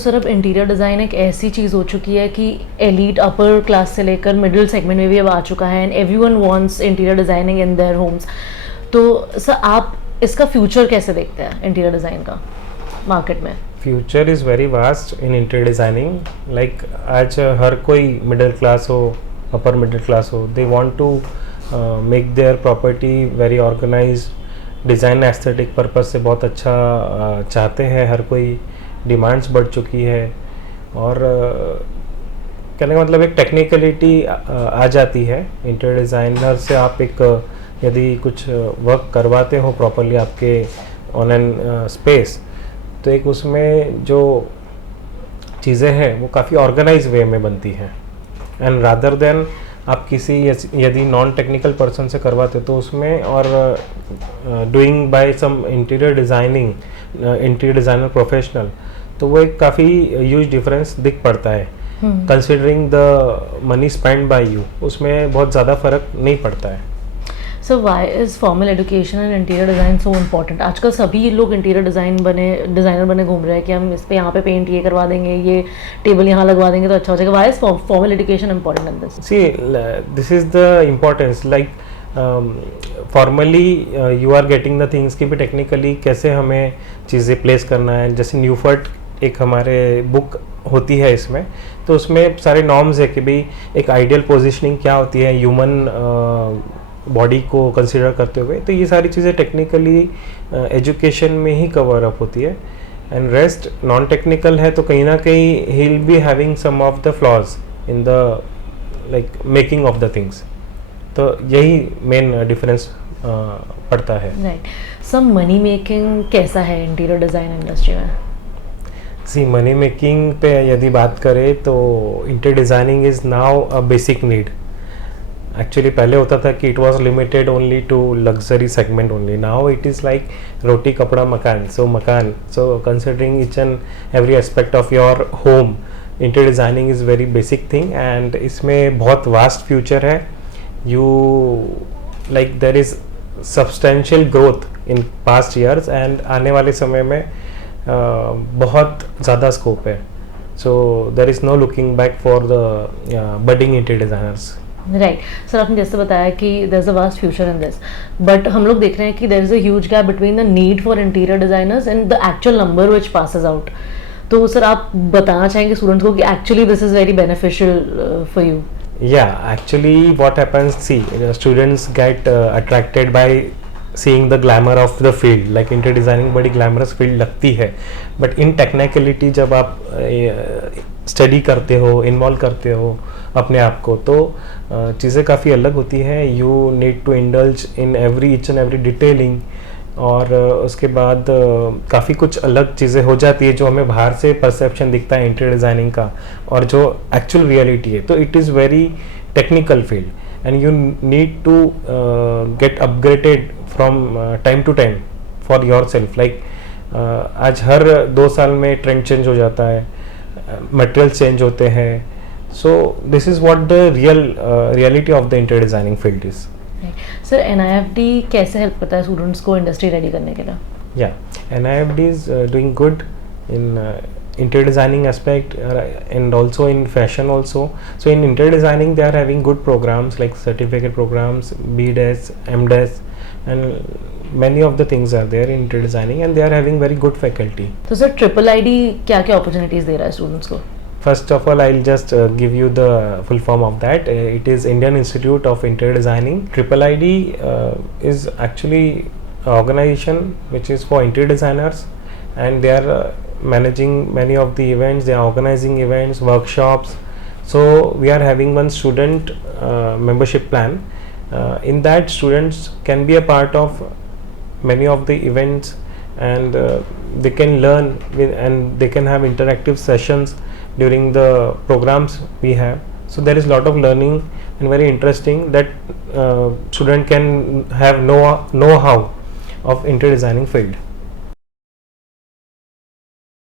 Sir अब interior design एक ऐसी चीज़ हो चुकी है कि एलीट अपर क्लास से लेकर मिडिल सेगमेंट में भी अब आ चुका है, and everyone wants interior designing in their homes. तो सर आप इसका फ्यूचर कैसे देखते हैं इंटीरियर डिज़ाइन का मार्केट में? Future is very vast in interior designing. Like आज हर कोई मिडिल क्लास हो, अपर मिडिल क्लास हो, they want to make their property very organise. Design aesthetic purpose से बहुत अच्छा चाहते हैं हर कोई। डिमांड्स बढ़ चुकी है और कहने का मतलब एक टेक्निकलिटी आ जाती है। इंटीरियर डिज़ाइनर से आप एक यदि कुछ वर्क करवाते हो प्रॉपरली आपके ऑन एन स्पेस, तो एक उसमें जो चीज़ें हैं वो काफ़ी ऑर्गेनाइज वे में बनती हैं। एंड रादर देन आप किसी यदि नॉन टेक्निकल पर्सन से करवाते तो उसमें, और doing by some interior designer professional, तो वो एक काफ़ी ह्यूज डिफरेंस दिख पड़ता है। Considering the money spend by you, उसमें बहुत ज़्यादा फर्क नहीं पड़ता है। So why is formal education and interior design so important? आजकल सभी लोग इंटीरियर डिज़ाइनर बने घूम रहे हैं कि हम इस पे यहाँ पे पेंट ये करवा देंगे, ये टेबल यहाँ लगवा देंगे तो अच्छा हो जाएगा। Why is formal education important in this? See, this is the importance. Like formally you are getting the things कि भी टेक्निकली कैसे हमें चीज़ें प्लेस करना है। जैसे न्यूफर्ट एक हमारे बुक होती है इसमें, तो उसमें सारे नॉर्म्स है कि भाई एक आइडियल पोजीशनिंग क्या होती है ह्यूमन बॉडी को कंसिडर करते हुए। तो ये सारी चीज़ें टेक्निकली एजुकेशन में ही कवर अप होती है। एंड रेस्ट नॉन टेक्निकल है तो कहीं ना कहीं ही will be having some of the flaws in the like making of the things. तो यही मेन डिफरेंस पड़ता है। राइट। सम मनी मेकिंग कैसा है इंटीरियर डिज़ाइन इंडस्ट्री में? सी, मनी मेकिंग पे यदि बात करें तो interior designing is now a basic need. Actually पहले होता था कि it was limited only to luxury segment only. Now it is like roti kapda makan. So considering each and every aspect of your home, interior designing is very basic thing. And इसमें बहुत vast future है। You like there is substantial growth in past years, and आने वाले समय में बहुत ज़्यादा scope है। सो there is no looking back for the budding interior designers. Right. Sir आपने जैसे बताया कि there is a vast future in this, but हम लोग देख रहे हैं कि there is a huge gap between the need for interior designers and the actual number which passes out. तो सर आप बताना चाहेंगे स्टूडेंट्स को कि actually this is very beneficial for you? Yeah, actually what happens, see, students get attracted by seeing the glamour of the field. Like interior designing बड़ी glamorous field लगती है, but in technicality जब आप study करते हो, involve करते हो अपने आप को, तो चीज़ें काफ़ी अलग होती हैं। You need to indulge in every each and every detailing, और उसके बाद काफ़ी कुछ अलग चीज़ें हो जाती है जो हमें बाहर से परसेप्शन दिखता है इंटीरियर डिज़ाइनिंग का, और जो एक्चुअल रियलिटी है। तो it is very technical field and you need to get upgraded from time to time for yourself. Like आज हर 2 साल में ट्रेंड चेंज हो जाता है, मटेरियल चेंज होते हैं। So this is what the reality of the interior designing field is. Sir NIFD कैसे हेल्प करता है स्टूडेंट्स को इंडस्ट्री रेडी करने के लिए? Yeah, NIFD is doing good in interior designing aspect and also in fashion also. So in interior designing they are having good programs like certificate programs, BDES, MDES, and many of the things are there in interior designing, and they are having very good faculty. तो sir IIID क्या क्या opportunities दे रहा है students को? First of all, I'll just give you the full form of that. It is Indian Institute of Interior Designing. IIID is actually an organization which is for interior designers, and they are managing many of the events. They are organizing events, workshops. So we are having one student membership plan. In that, students can be a part of many of the events, and they can learn and they can have interactive sessions during the programs we have. So there is a lot of learning and very interesting that student can have know-how of interior designing field.